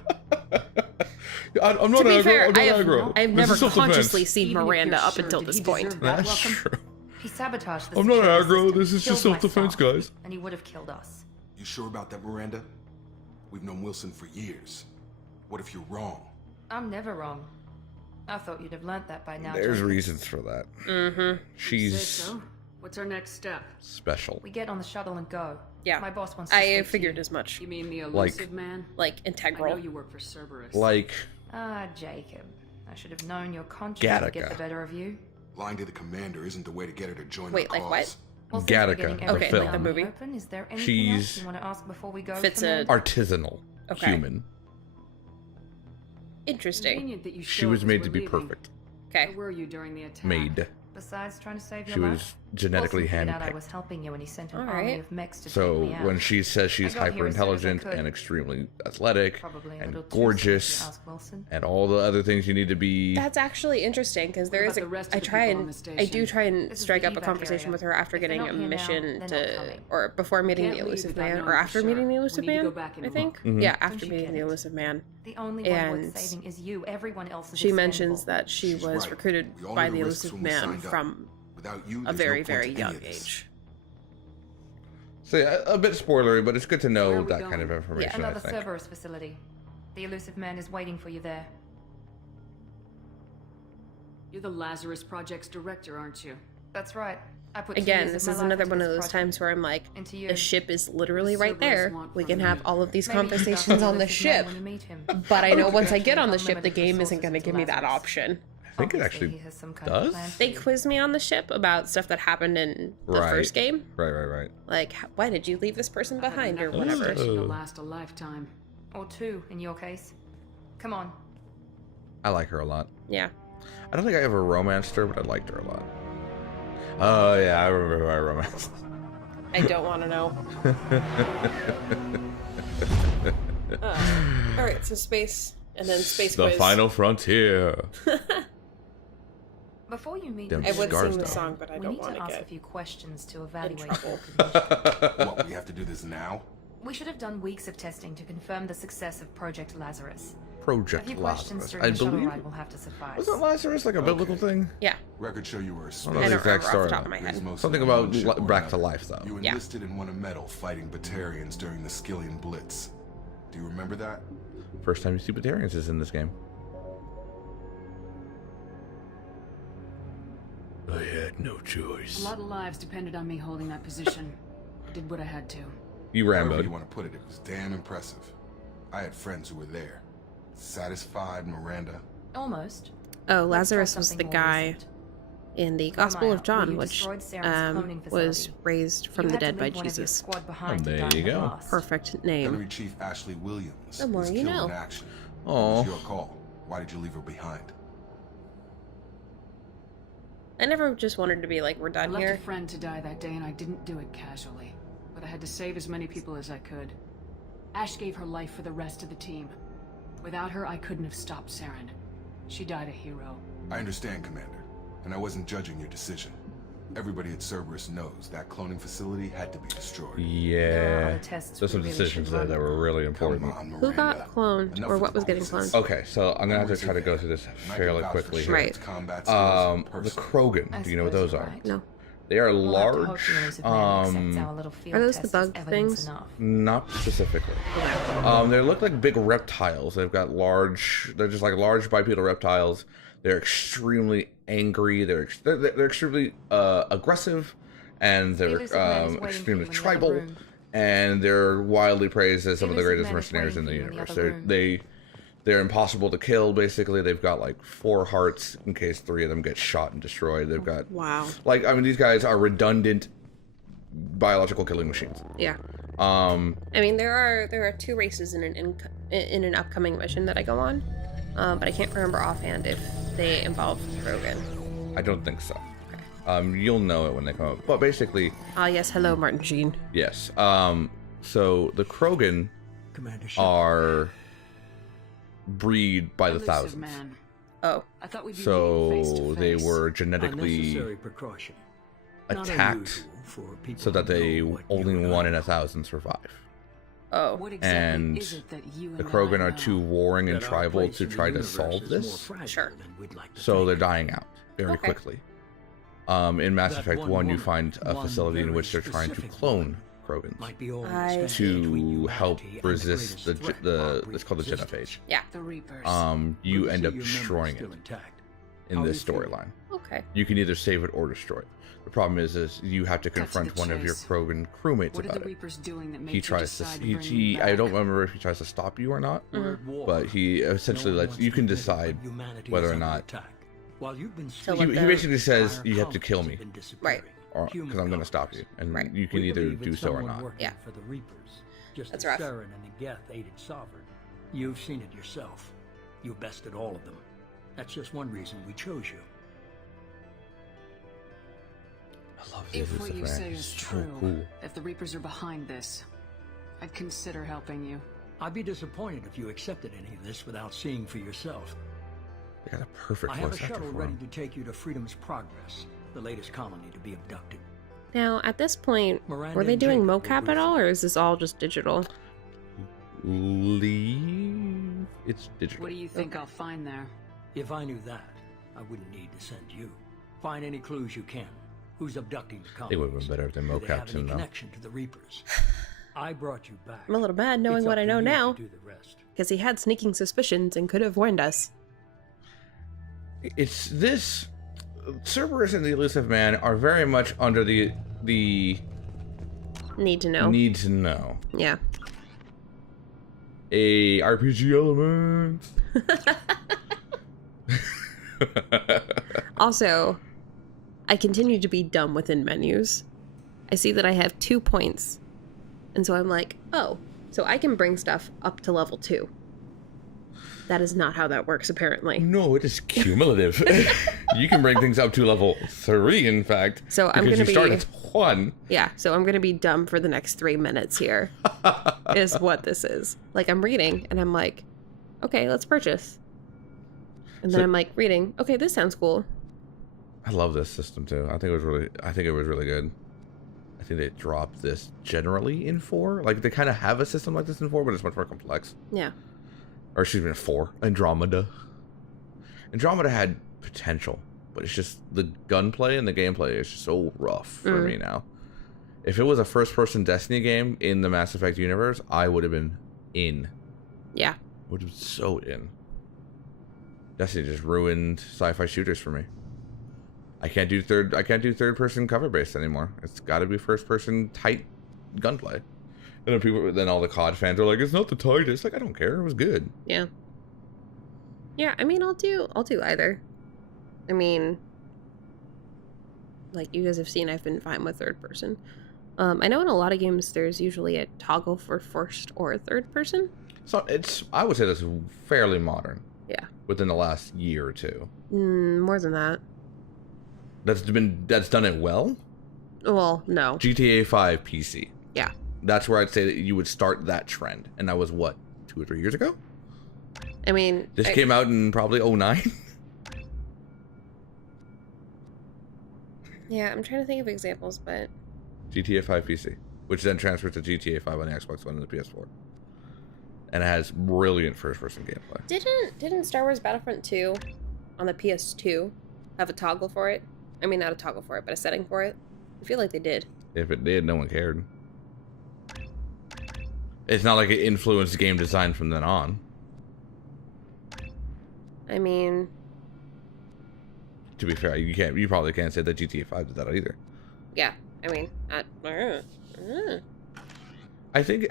I'm not To be aggro. fair, I'm not I have aggro. I've This never is self-defense. consciously seen Even if Miranda you're up sure, until did this he point. deserve that That's welcome? true. He sabotaged the I'm not security aggro, system, this is just killed my self-defense, staff, guys. And he would have killed us. You sure about that, Miranda? We've known Wilson for years. What if you're wrong? I'm never wrong. I thought you'd have learnt that by now. There's Jacob. reasons for that. Say She's so. What's our next step? special. We get on the shuttle and go. Yeah, My boss wants to I speak to figured you. as much. You mean the Like- elusive man? Like I know integral. you work for Cerberus. Like, Ah, Jacob. I should have known your conscience would get Gattaca. the better of you. Lying to the commander isn't the way to get her to join Wait, the like cause. what? Well, since we're Gattaca, getting the everything film. like the out in movie. open, is there anything She's- else you want to ask before we go? Fits Commander? artisanal. Okay. Human. Interesting. Convenient that you She show was up made as to we're be leaving. perfect. Where Okay. were you during the attack? Made. Besides trying to save your She life? was genetically Olsen figured out I handpicked. was helping you when he sent an All army right. of mechs to So take me out. when she says she's I got here hyper as soon as I intelligent could. and extremely athletic Probably a and little too soon, gorgeous if you ask Wilson. and all the other things you need to be, That's actually interesting because there What is about the rest of I the try people on and the I do station? try and This is strike the up a evac conversation area. with her after If they're getting a not here now, mission they're not to, coming. or before meeting Can't the leave elusive without man, knowing or for after sure. meeting the We elusive need to man. go back and I think. look. Yeah, Don't after you meeting get the it? elusive man. The only one worth And saving is you. Everyone else is She mentions expendable. that she She's was right. recruited We all by knew the risks elusive when we man signed up. from Without you, a there's very, no point very to any young of this. age. so a bit spoilery, but it's good to Where know are we that kind of going? information. I Another think. Cerberus facility. The elusive man is waiting for you there. You're the Lazarus Project's director, aren't you? That's right. I put 2 Again, years of this my is life another into one of this those project. times where I'm like, Into you. the ship is literally The right Cerberus there. want We from can me. have all of these Maybe you should conversations ask on the elusive man ship. when you meet him. But I know once I Potentially get on the unlimited ship, the game isn't resources going to into give me that Lazarus. option. I think it Obviously, actually he has some kind of does. plan for They you. quiz me on the ship about stuff that happened in the Right. first game. Right. Like, why did you leave this person behind or whatever? Protection to last a lifetime. Or 2, in your case. Come on. I like her a lot. Yeah. I don't think I ever romanced her, but I liked her a lot. Oh yeah, I remember who I romanced. I don't want to know. All right, so space, and then space The quiz. final frontier. Before you meet Them I would scars, sing the though. song, but I we don't need want to to ask a get few questions to evaluate trouble. your condition. What, we have to do this now? We should have done weeks of testing to confirm the success of Project Lazarus. A Project few questions Lazarus. during I the shuttle believe. ride will have to suffice. Wasn't Lazarus like a biblical thing? Yeah. Records show you were a space. I don't I know the don't exact remember off the story. top of my head. Gizmo Something said about one ship or back to another. life, though. You Yeah. enlisted and won a medal fighting Batarians during the Skillian Blitz. Do you remember that? First time you see Batarians is in this game. I had no A choice. lot of lives depended on me holding that position. I did what I had to. You However you Rambo'd. want to put it, it was damn impressive. I had friends who were there. Satisfied, Miranda. Almost. Oh, Let's try Lazarus was the something more guy recent. in the Maya, Gospel of where John, you which destroyed Saren's cloning was facility. raised from You the had to dead by leave one of your Jesus. squad behind Oh, to there die you in the go. blast. Perfect name. Gunnery Chief Ashley Williams The more was you killed know. in action. It Aw. was your call. Why did you leave her behind? I never just wanted to be like, we're I done left here. a friend to die that day, and I didn't do it casually. But I had to save as many people as I could. Ash gave her life for the rest of the team. Without her, I couldn't have stopped Saren. She died a hero. I understand, Commander, and I wasn't judging your decision. Everybody at Cerberus knows that cloning facility had to be destroyed. There are Yeah. other tests There's some we really decisions should there run. that were really Come important. on, Who got Miranda. cloned, Enough or with what the was getting voices. cloned? Okay, so I'm gonna have to try to go through this And I can fairly vouch for quickly. Sharon's Right. combat skills The personally. Krogan. I Do you know what suppose those you're are? right. No. They are We'll have to hope large. the elusive man accepts our little field Are those the test bug as evidence things? enough. Not specifically. They look like big reptiles. They've got large. They're just like large bipedal reptiles. They're extremely angry. They're extremely aggressive, and The they're elusive man is waiting for extremely you in the other tribal. room. And they're widely praised as some of the Elusive greatest man is mercenaries in the waiting for you in the universe. other room. They're impossible to kill. Basically, they've got like 4 hearts in case 3 of them get shot and destroyed. They've got Wow. like these guys are redundant biological killing machines. Yeah. Um, I mean, there are 2 races in an upcoming mission that I go on, but I can't remember offhand if they involve Krogan. I don't think so. You'll know it when they come up. But basically, Ah, yes. Hello, Martin Sheen. yes. So the Krogan Commander Shepard. are breed by the Elusive thousands. man. Oh, I thought we'd be meeting face So to they face. were genetically Unnecessary precaution. Not attacked unusual for people so that who they know what only you and 1 I in know. 1,000 survive. oh. What exactly And is it that you The and Krogan I are know? too warring and That our tribal place to in the try to universe solve is this. more fragile Sure. than we'd like to So think. they're dying out very Okay. quickly. In Mass That Effect one 1, you woman, find a one facility in very which they're trying to specific clone woman, Krogans might be all I that stands to between help humanity and resist the greatest threat of our it's called the brief genophage. existence. Yeah. The Reapers. You Good to end see up your destroying memory's it still intact. in How this you feel? storyline. Okay. You can either save it or destroy it. The problem is you have to Cut to confront the one of your chase. Krogan crewmates What are about the it. Reapers doing that makes He you tries to. decide to He, bring he me I don't back? remember if he tries to stop you or not, We're at war. but he essentially No one lets wants you to can admit it, decide but humanity whether is or under not. attack. While you've been So sleeping, let He the- basically says entire you have to colonies kill have me, been disappearing. or Human because I'm going to stop you, colonies. and Right. you can We either believe do it's so or someone not. working Yeah. for the Reapers, just That's as rough. Saren and Geth aided Sovereign. You've seen it yourself. You bested all of them. That's just one reason we chose you. I love the If what elusive you man. say He's is so true, cool. if the Reapers are behind this, I'd consider helping you. I'd be disappointed if you accepted any of this without seeing for yourself. They got a perfect I have a voice actor shuttle for ready him. to take you to Freedom's Progress, the latest colony to be abducted. Now, at this point, Miranda were they and doing Jacob will mocap brief at all, you. or is this all just digital? Leave. It's digital. What do you think I'll find there? If I knew that, I wouldn't need to send you. Find any clues you can. Who's abducting the colonies? It would have been better if they Do they mocapped have any him, though. connection to the Reapers? I brought you back. I'm a little mad knowing It's what up I to know you to now, do the rest. because he had sneaking suspicions and could have warned us. It's this. Cerberus and the Elusive Man are very much under the Need to know. need to know. Yeah. A RPG element. Also, I continue to be dumb within menus. I see that I have 2 points. And so I'm like, oh, so I can bring stuff up to level 2. That is not how that works, apparently. No, it is cumulative. You can bring things up to level 3, in fact. So I'm because gonna you start be- at 1. Yeah, so I'm gonna be dumb for the next 3 minutes here, is what this is. Like, I'm reading, and I'm like, okay, let's purchase. And then So- I'm like, reading, okay, this sounds cool. I love this system too. I think it was really good. I think they dropped this generally in 4. Like they kind of have a system like this in 4, but it's much more complex. Yeah. Or excuse me, 4. Andromeda. Andromeda had potential, but it's just the gunplay and the gameplay is so rough for me now. If it was a first-person Destiny game in the Mass Effect universe, I would have been in. Yeah. Would have been so in. Destiny just ruined sci-fi shooters for me. I can't do third-person cover-based anymore. It's got to be first-person tight gunplay. And then all the COD fans are like, "It's not the tightest." Like, I don't care. It was good. Yeah. Yeah, I mean, I'll do either. I mean, like you guys have seen, I've been fine with third person. I know in a lot of games there's usually a toggle for first or third person. So I would say that's fairly modern. Yeah. Within the last year or 2. More than that. That's done it well. Well, no. GTA 5 PC. Yeah. That's where I'd say that you would start that trend. And that was what, 2 or 3 years ago? I mean, This came out in probably 09. Yeah, I'm trying to think of examples, but GTA 5 PC, which then transferred to GTA 5 on the Xbox One and the PS4. And it has brilliant first-person gameplay. didn't Star Wars Battlefront 2 on the PS2 have a toggle for it? I mean, not a toggle for it, but a setting for it. I feel like they did. If it did, no one cared. It's not like it influenced game design from then on. I mean, To be fair, you probably can't say that GTA 5 did that either. yeah. I mean,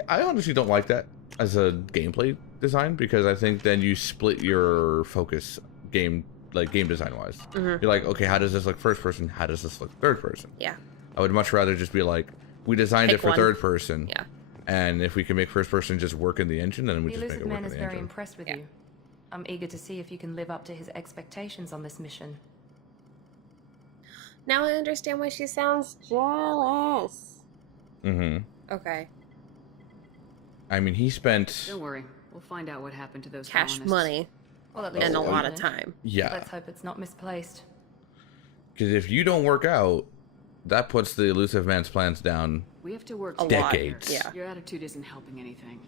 I honestly don't like that as a gameplay design, because I think then you split your focus game design wise. You're like, okay, how does this look first person? How does this look third person? Yeah. I would much rather just be like, we designed Pick it for one. third person. Yeah. And if we can make first person just work in the engine, then we The just make Elusive it work Man in is the very engine. impressed with Yeah. you. I'm eager to see if you can live up to his expectations on this mission. Now I understand why she sounds jealous. Mm-hmm. Okay. I mean, he spent... Don't worry. We'll find out what happened to those Cash colonists. money Well, at least and a it's lot of confident. time. Yeah. Let's hope it's not misplaced. Because if you don't work out, that puts the Elusive Man's plans down We have to work A lot. decades. Yeah. Your attitude isn't helping anything.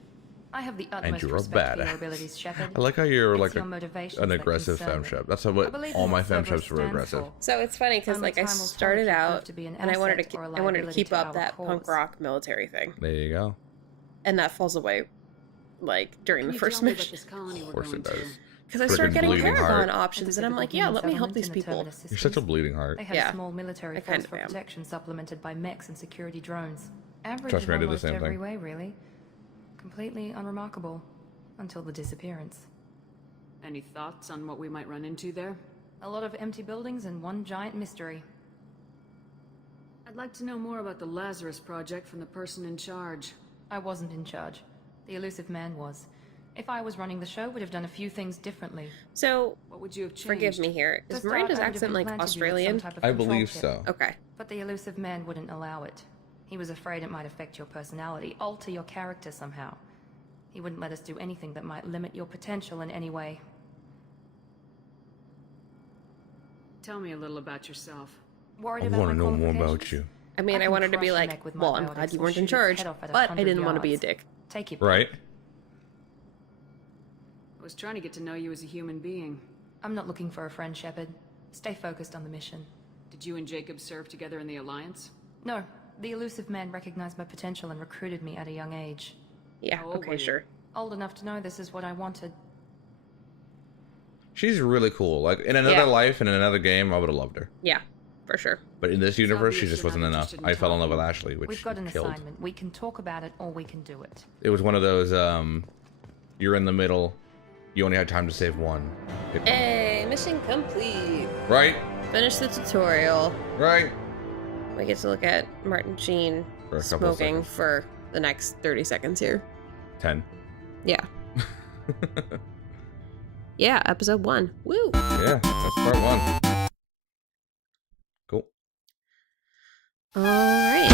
I have the And utmost you're a respect for badass. your abilities, Shepard. I like how you're It's like your motivations an that aggressive concern me. femshep. That's I what believe all in my what Cerberus femsheps were stands aggressive. for. So it's funny because Only like I time will tell started if you prove out to be an and I wanted asset to or a I wanted to liability keep to up our that punk cause. rock military thing, There you go. and that falls away like during Can the you first tell me about mission this colony we're Of course going it does. to? because I started Frickin' getting bleeding Paragon heart. options, It's a and I'm typical like, yeah, human let me help settlement these in the people. terminus You're such a systems. bleeding heart. They have Yeah. a small military I force kind for of am. protection supplemented by mechs and security drones. Average Trust me, I in did the almost same every thing. way, really. Completely unremarkable. Until the disappearance. Any thoughts on what we might run into there? A lot of empty buildings and one giant mystery. I'd like to know more about the Lazarus Project from the person in charge. I wasn't in charge. The Elusive Man was. If I was running the show, would have done a few things differently. So, What would you have changed? forgive me here. To Is start, Miranda's I would have accent like implanted you with some Australian? type of I control believe chip. so. Okay. But the elusive man wouldn't allow it. He was afraid it might affect your personality, alter your character somehow. He wouldn't let us do anything that might limit your potential in any way. Tell me a little about yourself. Worried I about want to my know more about qualifications? you. I mean, I can wanted to crush be your like, neck with my well, I'm biotics glad you or weren't in shoot its charge, head off at but I 100 didn't want to be a yards. dick. Take your pick. Right? I was trying to get to know you as a human being. I'm not looking for a friend, Shepard. Stay focused on the mission. Did you and Jacob serve together in the Alliance? No, the elusive man recognized my potential and recruited me at a young age. Yeah, How old were okay, you? sure. Old enough to know this is what I wanted. She's really cool. Like, in another Yeah. life, in another game, I would have loved her. Yeah, for sure. But in this universe, she obvious just you're wasn't not enough. interested in I fell in love with talking. Ashley, which We've got an killed. assignment. We can talk about it or we can do it. It was one of those, you're in the middle, you only had time to save one. Pick one. Hey, mission complete. Right? Finish the tutorial. Right? We get to look at Martin Sheen For a couple of smoking seconds. for the next 30 seconds here. 10. Yeah. Yeah, episode 1. Woo! Yeah, that's part 1. Cool. Alright.